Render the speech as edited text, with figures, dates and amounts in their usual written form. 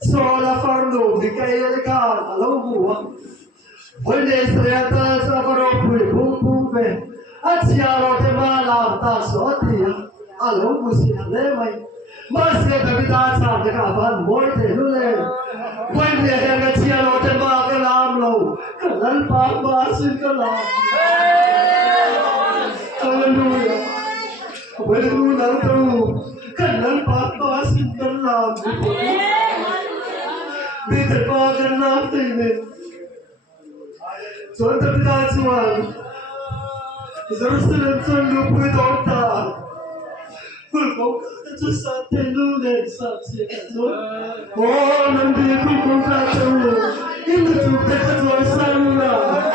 Sola farlo di che ca lo bu volle strata sa però pure pumpe aziaro te mala ta so ti alo bu si le mai ma se da vita sa da ka ban moi te lu le volle da ga aziaro te ma ka lam lo ka lan pa ba sin ka la hallelujah volle lu na to ka lan pa ba sin ka la Bitte Vater nachdenken. So unter Bedazuan. Jerusalem son lupo idota. Fulko to sate lune sapsi kato. Oh, nandi fulko kato. In the truth that was samura.